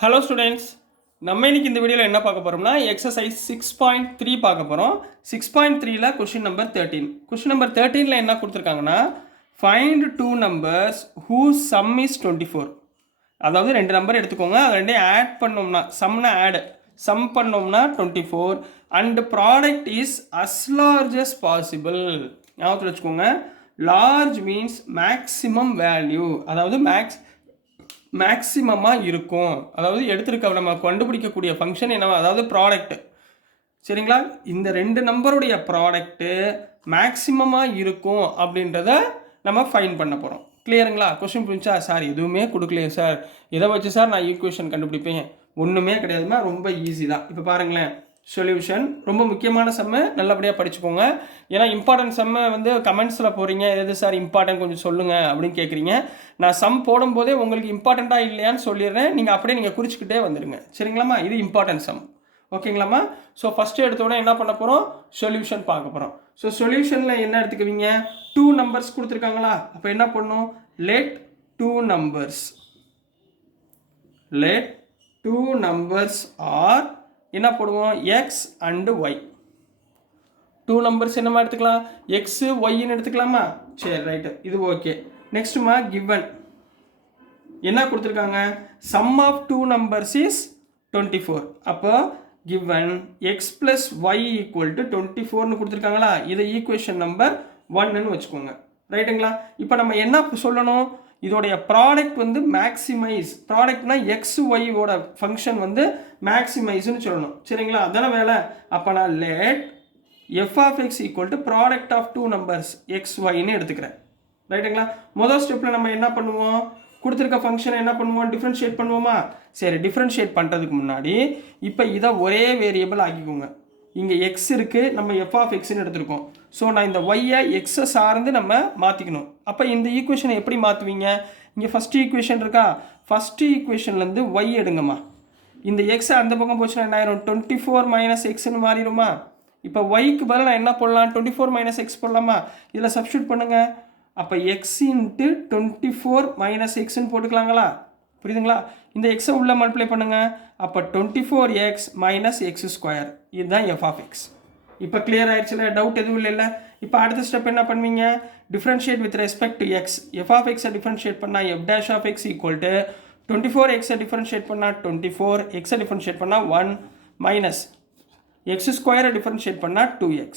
Hello students, நம்ம இன்னைக்கு இந்த வீடியோவில் என்ன பார்க்க போகிறோம்னா எக்ஸசைஸ் 6.3 பார்க்க போகிறோம். 6.3ல கொஷின் நம்பர் 13. கொஷின் நம்பர் 13ல என்ன கொடுத்துருக்காங்கன்னா, find two numbers whose sum is 24. அதாவது ரெண்டு நம்பர் எடுத்துக்கோங்க, அது ரெண்டையும் ஆட் பண்ணோம்னா சம் பண்ணோம்னா 24 and product is as large as possible. ஞாபகத்தில் வச்சுக்கோங்க, லார்ஜ் மீன்ஸ் மேக்ஸிமம் வேல்யூ, அதாவது மேக்ஸிமமாக இருக்கும். அதாவது எடுத்திருக்க நம்ம கண்டுபிடிக்கக்கூடிய ஃபங்க்ஷன் என்ன, அதாவது ப்ராடக்ட். சரிங்களா, இந்த ரெண்டு நம்பருடைய ப்ராடக்ட்டு மேக்ஸிமமாக இருக்கும் அப்படின்றத நம்ம ஃபைன் பண்ண போகிறோம். கிளியருங்களா? கொஸ்டின் புரிஞ்சா? சார் எதுவுமே கொடுக்கலையே சார், இதை வச்சு சார் நான் ஈக்குவேஷன் கண்டுபிடிப்பேன். ஒன்றுமே கிடையாதுமா, ரொம்ப ஈஸி தான். இப்போ பாருங்களேன், சொல்யூஷன் ரொம்ப முக்கியமான செம்மு, நல்லபடியாக படிச்சுக்கோங்க. ஏன்னா இம்பார்ட்டன்ட் செம்மு வந்து கமெண்ட்ஸில் போகிறீங்க, எது சார் இம்பார்ட்டன்ட் கொஞ்சம் சொல்லுங்கள் அப்படின்னு கேட்குறீங்க. நான் சம் போடும்போதே உங்களுக்கு இம்பார்ட்டண்ட்டாக இல்லையான்னு சொல்லிடுறேன், நீங்கள் அப்படியே நீங்கள் குறிச்சிக்கிட்டே வந்துடுங்க. சரிங்களாம்மா? இது இம்பார்ட்டன்ட் சம். ஓகேங்களாம்மா? ஸோ ஃபஸ்ட்டு எடுத்தோடனே என்ன பண்ண போகிறோம், சொல்யூஷன் பார்க்க போகிறோம். ஸோ சொல்யூஷனில் என்ன எடுத்துக்குவீங்க, டூ நம்பர்ஸ் கொடுத்துருக்காங்களா, அப்போ என்ன பண்ணணும், லெட் டூ நம்பர்ஸ் ஆர் என்ன போடுவோம், X and Y. Two numbers என்னமா எடுத்துக்கலாம், எக்ஸு ஒய்ன்னு எடுத்துக்கலாமா? சரி, ரைட்டு, இது ஓகே. நெக்ஸ்ட்டுமா கிவன் என்ன கொடுத்துருக்காங்க, sum of two numbers is 24. அப்போ given X plus Y equal to 24ன்னு கொடுத்துருக்காங்களா, இதை ஈக்குவேஷன் நம்பர் 1ன்னு வச்சுக்கோங்க. ரைட்டுங்களா? இப்போ நம்ம என்ன சொல்லணும், இதோடைய ப்ராடக்ட் வந்து மேக்ஸிமைஸ், ப்ராடக்ட்னா எக்ஸ் ஒய்யோட ஃபங்க்ஷன் வந்து மேக்ஸிமைஸ்னு சொல்லணும். சரிங்களா? அதான வேலை. அப்போ நான் let f of X equal to product of two numbers x ஒய்ன்னு எடுத்துக்கிறேன். ரைட்டுங்களா? முதல் ஸ்டெப்பில் நம்ம என்ன பண்ணுவோம், கொடுத்துருக்க ஃபங்க்ஷனை என்ன பண்ணுவோம், டிஃப்ரென்ஷியேட் பண்ணுவோமா? சரி, டிஃப்ரென்ஷியேட் பண்ணுறதுக்கு முன்னாடி இப்போ இதை ஒரே வேரியபிள் ஆக்கிக்கோங்க. இங்கே எக்ஸ் இருக்குது, நம்ம எஃப் ஆஃப் எக்ஸ்ன்னு எடுத்துருக்கோம். ஸோ நான் இந்த ஒய்யை எக்ஸை சார்ந்து நம்ம மாற்றிக்கணும். அப்போ இந்த ஈக்குவேஷனை எப்படி மாற்றுவீங்க, இங்கே ஃபஸ்ட்டு ஈக்குவேஷன் இருக்கா, ஃபஸ்ட்டு ஈக்குவேஷன்லேருந்து ஒய் எடுங்கம்மா. இந்த எக்ஸை அந்த பக்கம் போச்சுன்னா என்ன ஆயிரும், 24 மைனஸ் எக்ஸ்ன்னு மாறிடுமா? இப்போ ஒய்க்கு பதில் நான் என்ன போடலாம், 24 மைனஸ் எக்ஸ் போடலாமா? இதில் சப்ஸ்டியூட் பண்ணுங்கள். அப்போ எக்ஸ் இன்ட்டு 24 மைனஸ் எக்ஸ்ன்னு போட்டுக்கலாங்களா? புரியுதுங்களா? இந்த எக்ஸை உள்ளே மல்டிப்ளை பண்ணுங்கள். அப்போ 24x மைனஸ் எக்ஸ் ஸ்கொயர், இதுதான் எஃப் ஆஃப் எக்ஸ். இப்போ கிளியர் ஆயிடுச்சுல, டவுட் எதுவும் இல்லைல்ல? இப்போ அடுத்த ஸ்டெப் என்ன பண்ணுவீங்க, differentiate with respect to X. F of எக்ஸை டிஃப்ரென்ஷியேட் பண்ணால் F dash of X equal to 24 எக்ஸை டிஃப்ரென்ஷியேட் பண்ணால் 24, எக்ஸை டிஃப்ரென்ஷியேட் பண்ணால் 1 மைனஸ் எக்ஸ் ஸ்கொயரை டிஃப்ரென்ஷியேட் பண்ணால் 2x.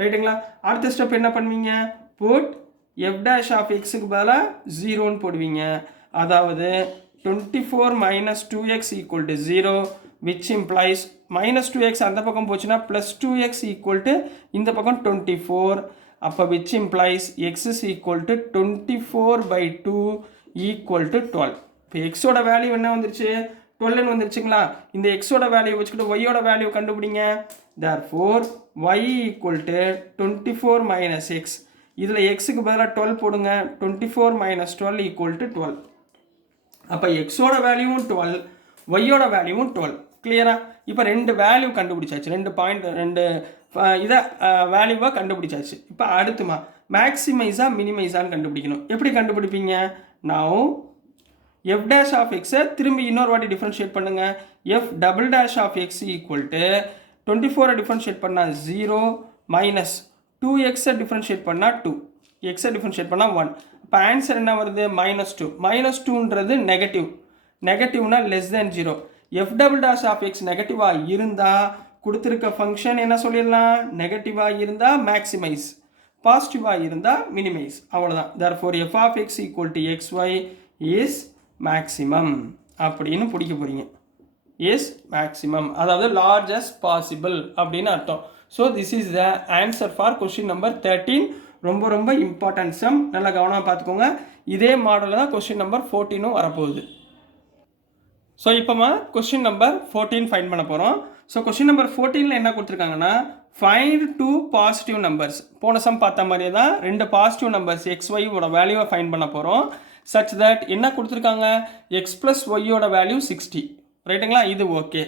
ரைட்டுங்களா? அடுத்த ஸ்டெப் என்ன பண்ணுவீங்க, புட் எஃப் டேஷ் ஆஃப் எக்ஸுக்கு பதிலாக 0ன்னு போடுவீங்க. அதாவது 24 minus 2x equal to 0, which implies minus 2x அந்த பக்கம் போச்சுன்னா ப்ளஸ் 2x ஈக்குவல் டு இந்த பக்கம் 24. அப்போ which implies X is equal to 24/2 equal to 12. இப்போ எக்ஸோட வேல்யூ என்ன வந்துருச்சு, 12ன்னு வந்துருச்சுங்களா? இந்த எக்ஸோட வேல்யூ வச்சுக்கிட்டு ஒய்யோட வேல்யூ கண்டுபிடிங்க. therefore y equal to 24 minus X. இதில் எக்ஸுக்கு பதிலாக 12 போடுங்க. 24 மைனஸ் 12 ஈக்குவல் டு 12. அப்போ எக்ஸோட வேல்யூவும் 12, ஒய்யோட வேல்யூவும் 12. கிளியரா? இப்போ ரெண்டு வேல்யூ கண்டுபிடிச்சாச்சு, ரெண்டு இதை வேல்யூவாக கண்டுபிடிச்சாச்சு. இப்போ அடுத்துமா மேக்ஸிமைஸாக மினிமைஸான்னு கண்டுபிடிக்கணும். எப்படி கண்டுபிடிப்பீங்க, நான் எஃப் டேஷ் ஆஃப் எக்ஸை திரும்பி இன்னொரு வாட்டி டிஃப்ரென்ஷியேட் பண்ணுங்கள். F double dash of X equal to 24 differentiate பண்ணால் 0 மைனஸ் 2xை டிஃப்ரென்ஷியேட் பண்ணால் 2, எக்ஸை டிஃப்ரென்ஷியேட் பண்ணால் 1. இப்போ ஆன்சர் என்ன வருது, -2. -2ன்றது நெகட்டிவ்னா less than 0. F double dash of x நெகட்டிவாக இருந்தால் கொடுத்துருக்க ஃபங்க்ஷன் என்ன சொல்லிடலாம், நெகட்டிவாக இருந்தால் மேக்ஸிமைஸ், பாசிட்டிவாக இருந்தால் மினிமைஸ். அவ்வளோதான். therefore F of X equal to X Y is maximum அப்படின்னு பிடிக்க போகிறீங்க. இஸ் மேக்ஸிமம், அதாவது லார்ஜஸ்ட் பாசிபிள் அப்படின்னு அர்த்தம். So this is the answer for question number 13. ரொம்ப ரொம்ப இம்பார்ட்டன்ட் சம், நல்லா கவனமாக பார்த்துக்கோங்க. இதே மாடலில் தான் கொஸ்டின் நம்பர் 14ம் வரப்போகுது. ஸோ இப்போமா கொஸ்டின் நம்பர் 14 ஃபைன் பண்ண போகிறோம். ஸோ கொஸ்டின் நம்பர் 14ல் என்ன கொடுத்துருக்காங்கன்னா, ஃபைண்ட் டூ பாசிட்டிவ் நம்பர்ஸ். போன சம் பார்த்த மாதிரியே தான் ரெண்டு பாசிட்டிவ் நம்பர்ஸ் எக்ஸ் ஒய்யோட வேல்யூவை ஃபைன் பண்ண போகிறோம். சச் தட் என்ன கொடுத்துருக்காங்க, எக்ஸ் ப்ளஸ் ஒய்யோட வேல்யூ 60. ரைட்டுங்களா? இது ஓகே.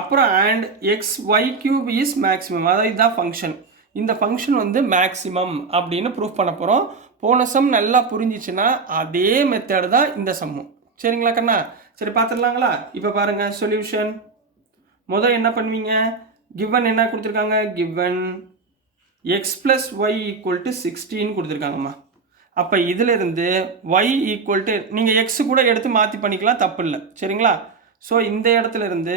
அப்புறம் and X Y cube is maximum, அதாவது இதுதான் ஃபங்க்ஷன். இந்த ஃபங்க்ஷன் வந்து மேக்ஸிமம் அப்படின்னு ப்ரூஃப் பண்ண போகிறோம். போன சம் நல்லா புரிஞ்சிச்சுன்னா அதே மெத்தட் தான் இந்த சம்மும். சரிங்களா கண்ணா? சரி பார்த்துடலாங்களா? இப்போ பாருங்கள் சொல்யூஷன். முதல் என்ன பண்ணுவீங்க, கிவன் என்ன கொடுத்துருக்காங்க, given X plus Y equal to 16 கொடுத்துருக்காங்கம்மா. அப்போ இதிலிருந்து ஒய் ஈக்குவல் டு நீங்கள் எக்ஸ் கூட எடுத்து மாற்றி பண்ணிக்கலாம், தப்பு இல்லை சரிங்களா. ஸோ இந்த இடத்துல இருந்து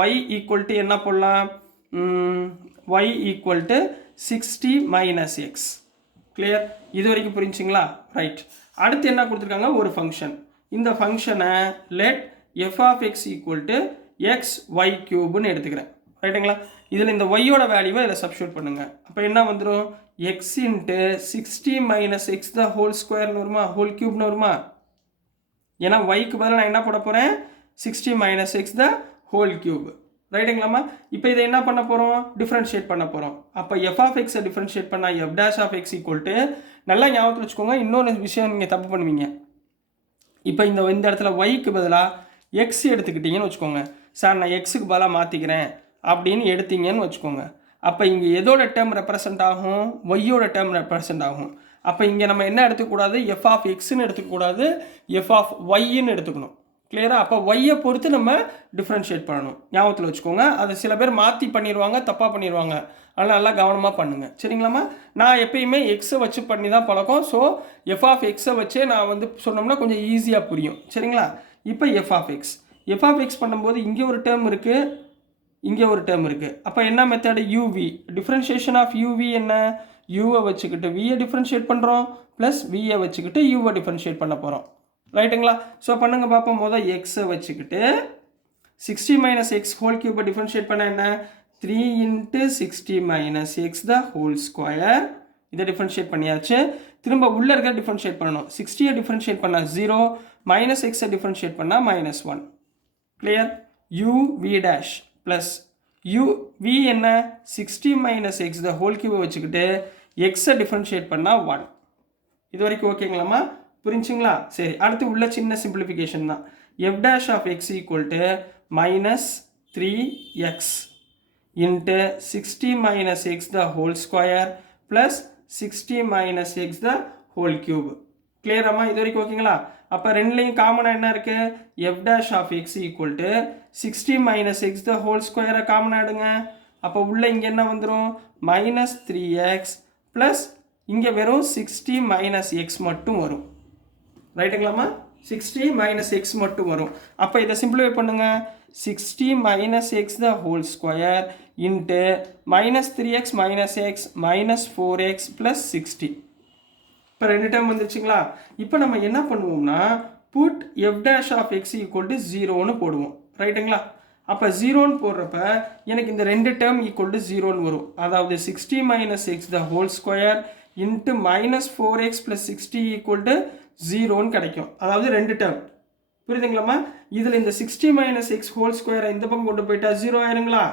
ஒய் ஈக்குவல் டு என்ன போடலாம், Y equal to 60 minus X. Clear? இது வரைக்கும் புரிஞ்சுங்களா? ரைட். அடுத்து என்ன கொடுத்துருக்காங்க, ஒரு ஃபங்க்ஷன். இந்த ஃபங்க்ஷனை let f of X equal to X y கியூப்னு எடுத்துக்கிறேன். ரைட்டுங்களா? இதில் இந்த ஒய்யோட வேல்யூவை இதில் சப்ஸ்டியூட் பண்ணுங்கள். அப்போ என்ன வந்துடும், X into 60 minus X the whole ஸ்கொயர்னு வருமா, ஹோல் கியூப்னு வருமா. ஏன்னா ஒய்க்கு பதிலாக நான் என்ன போட போகிறேன், 60 minus X the whole cube. ரைட்டுங்களாம்மா? இப்போ இதை என்ன பண்ண போகிறோம், டிஃப்ரென்ஷியேட் பண்ண போகிறோம். அப்போ எஃப் ஆஃப் எக்ஸை டிஃப்ரென்ஷியேட் பண்ணால் F dash of X equal to, நல்லா ஞாபகத்தில் வச்சுக்கோங்க, இன்னொரு விஷயம் நீங்கள் தப்பு பண்ணுவீங்க. இப்போ இந்த இடத்துல ஒய்க்கு பதிலாக எக்ஸ் எடுத்துக்கிட்டீங்கன்னு வச்சுக்கோங்க. சார் நான் எக்ஸுக்கு பதிலாக மாற்றிக்கிறேன் அப்படின்னு எடுத்தீங்கன்னு வச்சுக்கோங்க. அப்போ இங்கே எதோட டேர்ம் ரெப்ரசன்ட் ஆகும், ஒய்யோட டேர்ம் ரெப்ரசன்ட் ஆகும். அப்போ இங்கே நம்ம என்ன எடுத்துக்கூடாது, எஃப் ஆஃப் எக்ஸ்ன்னு எடுத்துக்கூடாது, எஃப் ஆஃப் ஒய்ன்னு எடுத்துக்கணும். கிளியராக? அப்போ ஒய்யை பொறுத்து நம்ம டிஃப்ரென்ஷியேட் பண்ணணும், ஞாபகத்தில் வச்சுக்கோங்க. அது சில பேர் மாற்றி பண்ணிடுவாங்க, தப்பாக பண்ணிடுவாங்க. அதனால் நல்லா கவனமாக பண்ணுங்கள் சரிங்களாம்மா. நான் எப்பயுமே எக்ஸை வச்சு பண்ணி தான் பழக்கம். ஸோ எஃப் ஆஃப் எக்ஸை வச்சே நான் வந்து சொன்னோம்னா கொஞ்சம் ஈஸியாக புரியும் சரிங்களா. இப்போ எஃப் ஆஃப் எக்ஸ் பண்ணும்போது இங்கே ஒரு டேர்ம் இருக்குது, இங்கே ஒரு டேர்ம் இருக்குது. அப்போ என்ன method, UV. Differentiation of UV என்ன, யூவை வச்சுக்கிட்டு வியை டிஃப்ரென்ஷியேட் பண்ணுறோம், ப்ளஸ் வியை வச்சுக்கிட்டு யூவை டிஃப்ரென்ஷியேட் பண்ண போகிறோம். ரைட்டுங்களா? ஸோ பண்ணுங்க பார்ப்போம். முதல் எக்ஸை வச்சுக்கிட்டு 60 மைனஸ் எக்ஸ் ஹோல் கியூபை டிஃப்ரென்ஷியேட் பண்ண என்ன, 3 into 60 minus X the whole square. இதை டிஃப்ரென்ஷியேட் பண்ணியாச்சு. திரும்ப உள்ளே இருக்க டிஃப்ரென்ஷியேட் பண்ணணும். 60யை டிஃப்ரென்ஷியேட் பண்ணால் 0, மைனஸ் எக்ஸை டிஃப்ரென்ஷியேட் பண்ணால் -1. Clear? U V dash plus U V என்ன, 60 மைனஸ் எக்ஸ் த ஹோல் கியூபை வச்சுக்கிட்டு எக்ஸை டிஃப்ரென்ஷியேட் பண்ணால் 1. இது வரைக்கும் ஓகேங்களாம்மா? புரிஞ்சுங்களா? சரி, அடுத்து உள்ள சின்ன சிம்பிளிஃபிகேஷன் தான். F dash of X equal to -3x into 60 minus X the whole square plus 60 minus X the whole cube. கிளியராம்மா? இது வரைக்கும் ஓகேங்களா? அப்போ ரெண்டுலேயும் காமனாக என்ன இருக்குது, f dash of X equal to 60 minus X the whole ஸ்கொயரை காமனாக எடுங்க. அப்போ உள்ளே இங்கே என்ன வந்துடும், -3x ப்ளஸ் இங்கே வெறும் 60 மைனஸ் எக்ஸ் மட்டும் வரும். ரைட்டுங்களாம்மா? 60 மைனஸ் எக்ஸ் மட்டும் வரும். அப்போ இதை சிம்பிளிஃபை பண்ணுங்கள். 60 minus X the whole square into -3x minus x -4x plus 60. இப்போ ரெண்டு டைம் வந்துருச்சுங்களா? இப்போ நம்ம என்ன பண்ணுவோம்னா, put f dash of X equal to 0ன்னு போடுவோம். ரைட்டுங்களா? அப்போ 0ன்னு போடுறப்ப எனக்கு இந்த ரெண்டு டேர்ம் ஈக்குவல் டு 0ன்னு வரும். அதாவது 60 minus X the whole square into -4x plus 60 equal to 0ன்னு கிடைக்கும். அதாவது ரெண்டு டேர்ம். புரியுதுங்களாம்மா? இதில் இந்த 60 மைனஸ் எக்ஸ் ஹோல் ஸ்கொயரை இந்த பக்கம் கொண்டு போயிட்டா 0 ஆயிருங்களா?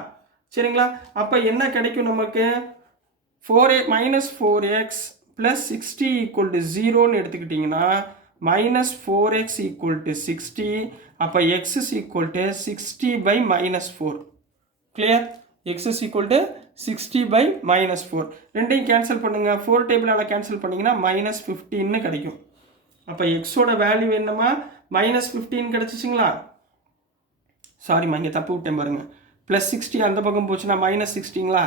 சரிங்களா? அப்போ என்ன கிடைக்கும் நமக்கு, -4x ப்ளஸ் 60 ஈக்குவல் டு 0ன்னு எடுத்துக்கிட்டிங்கன்னா -4x ஈக்குவல் டு 60. அப்போ X is equal to 60 by -4. Clear? X is equal to 60 by -4. ரெண்டையும் கேன்சல் பண்ணுங்கள். 4 டேபிளால் கேன்சல் பண்ணிங்கன்னா -15ன்னு கிடைக்கும். அப்போ எக்ஸோட வேல்யூ என்னமா, -15 கிடச்சிச்சிங்களா? சாரிம்மா, இங்கே தப்பு விட்டேன் பாருங்கள். +60 அந்த பக்கம் போச்சுன்னா -60ங்களா?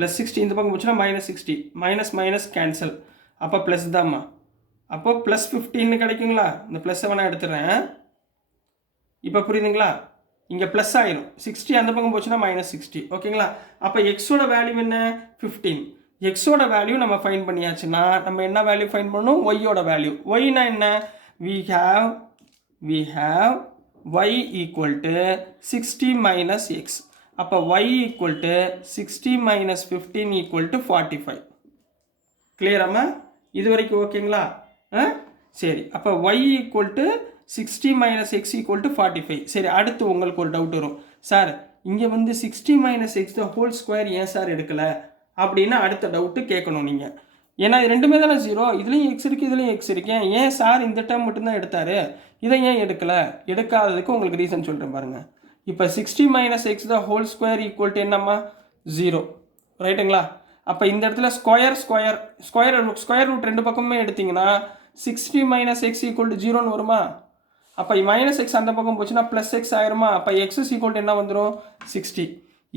+60 இந்த பக்கம் போச்சுன்னா -60. Minus cancel. அப்போ ப்ளஸ் தான்மா. அப்போ +15 கிடைக்குங்களா? இந்த ப்ளஸ்ஸை வேணால் எடுத்துடுறேன். இப்போ புரியுதுங்களா? இங்கே ப்ளஸ் ஆயிரும். 60 அந்த பக்கம் போச்சுன்னா -60. ஓகேங்களா? அப்போ எக்ஸோட வேல்யூ என்ன, 15. எக்ஸோட வேல்யூ நம்ம ஃபைன் பண்ணியாச்சுன்னா நம்ம என்ன வேல்யூ ஃபைன் பண்ணணும், ஒய்யோட வேல்யூ. ஒய்னா என்ன, we have y equal to 60 minus x. அப்போ y equal to 60 minus 15 equal to 45. கிளியராம்மா? இது வரைக்கும் ஓகேங்களா? சரி, அப்போ y equal to 60 minus x equal to 45. சரி, அடுத்து உங்களுக்கு ஒரு டவுட் வரும், சார் இங்கே வந்து 60 minus x the whole square ஏன் சார் எடுக்கலை அப்படின்னா அடுத்த டவுட்டு கேட்கணும் நீங்கள். ஏன்னா இது ரெண்டுமே தானே 0, இதுலேயும் எக்ஸ் இருக்குது, இதுலேயும் எக்ஸ் இருக்கேன், ஏன் சார் இந்த டேர்ம் மட்டும்தான் எடுத்தார், இதை ஏன் எடுக்கலை? எடுக்காததுக்கு உங்களுக்கு ரீசன் சொல்கிறேன் பாருங்கள். இப்போ 60 minus X the whole square equal to என்னம்மா, 0. ரைட்டுங்களா? அப்போ இந்த இடத்துல ஸ்கொயர் ரூட் ரெண்டு பக்கமே எடுத்திங்கன்னா 60 மைனஸ் எக்ஸ் ஈக்குவல் டு 0ன்னு வருமா? அப்போ மைனஸ் எக்ஸ் அந்த பக்கம் போச்சுன்னா ப்ளஸ் எக்ஸ் ஆயிருமா? அப்போ எக்ஸ் இஸ் ஈக்குவல் டு என்ன வந்துடும்? 60.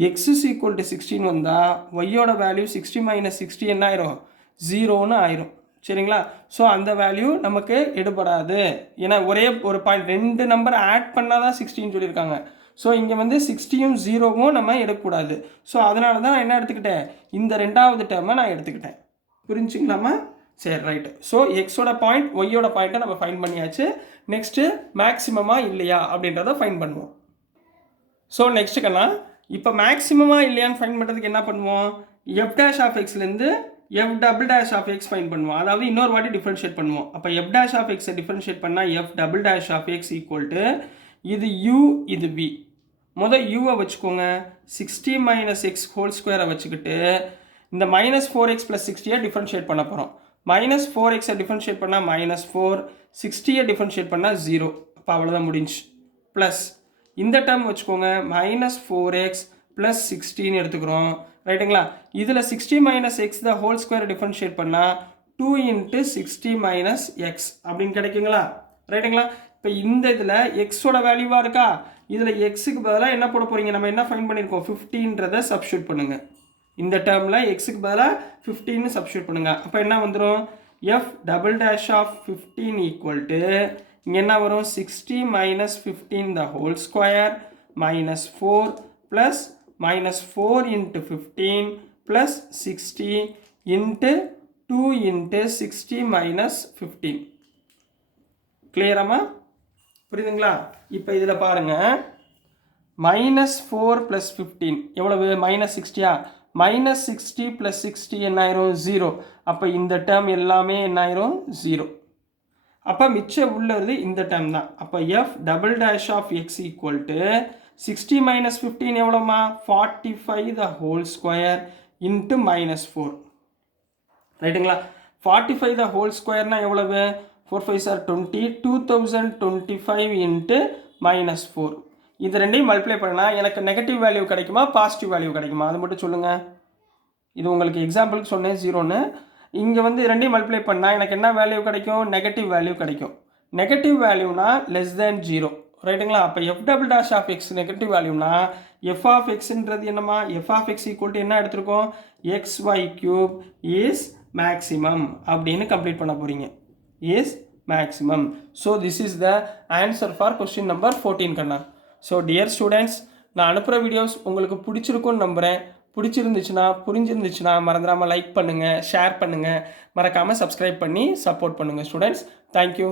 எக்ஸ் இஸ் ஈக்குவல் டு 16 வந்தால் ஒய்யோட வேல்யூ 60 மைனஸ் 60 என்ன ஆயிரும்? 0ன்னு ஆயிரும். சரிங்களா? ஸோ அந்த வேல்யூ நமக்கு எடுபடாது. ஏன்னா ஒரே ஒரு பாயிண்ட் 2 நம்பர் ஆட் பண்ணால் தான் 16 சொல்லியிருக்காங்க. ஸோ இங்கே வந்து 60யும் 0வும் நம்ம எடுக்கக்கூடாது. ஸோ அதனால தான் நான் என்ன எடுத்துக்கிட்டேன்? இந்த 2வது டேர்மை நான் எடுத்துக்கிட்டேன். புரிஞ்சுங்களாமா? சரி ரைட்டு. ஸோ எக்ஸோட பாயிண்ட் ஒய்யோட பாயிண்ட்டை நம்ம ஃபைன் பண்ணியாச்சு. நெக்ஸ்ட்டு மேக்ஸிமமாக இல்லையா அப்படின்றத ஃபைன் பண்ணுவோம். ஸோ நெக்ஸ்ட்டுக்கண்ணா இப்போ மேக்ஸிமமாக இல்லையான்னு ஃபைன் பண்ணுறதுக்கு என்ன பண்ணுவோம்? எஃப் டேஷ் ஆஃப் எக்ஸ்லேருந்து f double dash of x find பண்ணுவோம். அதாவது இன்னொரு வாட்டி டிஃப்ரென்ஷியேட் பண்ணுவோம். அப்போ எஃப் டேஷ் ஆஃப் எக்ஸை டிஃப்ரென்ஷியேட் பண்ணால் f double dash of X equal to இது u இது v. முதல் யூவை வச்சுக்கோங்க. 60 மைனஸ் எக்ஸ் ஹோல் ஸ்கொயரை வச்சுக்கிட்டு இந்த மைனஸ் 4x ப்ளஸ் 60யை டிஃப்ரென்ஷியேட் பண்ண போகிறோம். மைனஸ் 4xை டிஃப்ரென்ஷியேட் பண்ணால் -4, 60யை டிஃப்ரென்ஷியேட் பண்ணால் 0. அப்போ அவ்வளோதான் முடிஞ்சு. ப்ளஸ் இந்த டேர்ம் வச்சுக்கோங்க. -4x ப்ளஸ் 16 எடுத்துக்கிறோம். ரைட்டுங்களா? இதில் 60 மைனஸ் எக்ஸ் த ஹோல் ஸ்கொயரை டிஃப்ரென்ஷியேட் பண்ணால் 2 × 60 மைனஸ் எக்ஸ் அப்படின்னு கிடைக்குங்களா? ரைட்டுங்களா? இப்போ இந்த இதில் எக்ஸோட வேல்யூவாக இருக்கா? இதில் எக்ஸுக்கு பதிலாக என்ன போட போகிறீங்க? நம்ம என்ன ஃபைன் பண்ணியிருக்கோம்? 15ன்றதை சப்ஸ்டியூட் பண்ணுங்கள். இந்த டேர்மில் எக்ஸுக்கு பதிலாக 15ன்னு சப்ஸ்டியூட் பண்ணுங்கள். அப்போ என்ன வந்துடும்? F double dash of 15 equal to இங்கே என்ன வரும்? 60 minus 15 the whole square minus 4 plus -4 × 15 plus 60 into 2 × 60 minus 15. கிளியராமா? புரியுதுங்களா? இப்போ இதில் பாருங்கள். -4 ப்ளஸ் 15 எவ்வளவு? -60யா? -60 ப்ளஸ் 60 என்ன ஆயிரும்? 0. அப்போ இந்த டேர்ம் எல்லாமே என்ன ஆயிரும்? 0. அப்போ மிச்சம் உள்ளது இந்த டேர்ம் தான். அப்போ F double dash of X equal to 60 minus 15 எவ்வளோமா? 45 த ஹோல் ஸ்கொயர் இன்ட்டு -4. ரைட்டுங்களா? 45 த ஹோல் ஸ்கொயர்னா எவ்வளவு? 4 5 ஆர் 20, 2025 இன்ட்டு -4. இது ரெண்டையும் மல்டிப்ளை பண்ணால் எனக்கு நெகட்டிவ் வேல்யூ கிடைக்குமா பாசிட்டிவ் வேல்யூ கிடைக்குமா? அது மட்டும் சொல்லுங்கள். இது உங்களுக்கு எக்ஸாம்பிளுக்கு சொன்னேன் 0ன்னு. இங்கே வந்து ரெண்டையும் மல்டிப்ளை பண்ணால் எனக்கு என்ன வேல்யூ கிடைக்கும்? நெகட்டிவ் வேல்யூ கிடைக்கும். நெகட்டிவ் வேல்யூனா லெஸ் தேன் 0. ரைட்டுங்களா? அப்போ F double dash of x negative வேல்யூனா எஃப் ஆஃப் எக்ஸ்ன்றது என்னமா? F of X equal to என்ன எடுத்திருக்கோம்? XY³ இஸ் மேக்ஸிமம் அப்படின்னு கம்ப்ளீட் பண்ண போகிறீங்க. Is maximum. So this is the answer for question number 14 கண்ணா. ஸோ டியர் ஸ்டூடெண்ட்ஸ், நான் அனுப்புகிற வீடியோஸ் உங்களுக்கு பிடிச்சிருக்குன்னு நம்புகிறேன். பிடிச்சிருந்துச்சுன்னா புரிஞ்சிருந்துச்சுன்னா மறந்துடாமல் லைக் பண்ணுங்கள், ஷேர் பண்ணுங்கள், மறக்காமல் சப்ஸ்கிரைப் பண்ணி சப்போர்ட் பண்ணுங்கள் ஸ்டூடெண்ட்ஸ். தேங்க்யூ.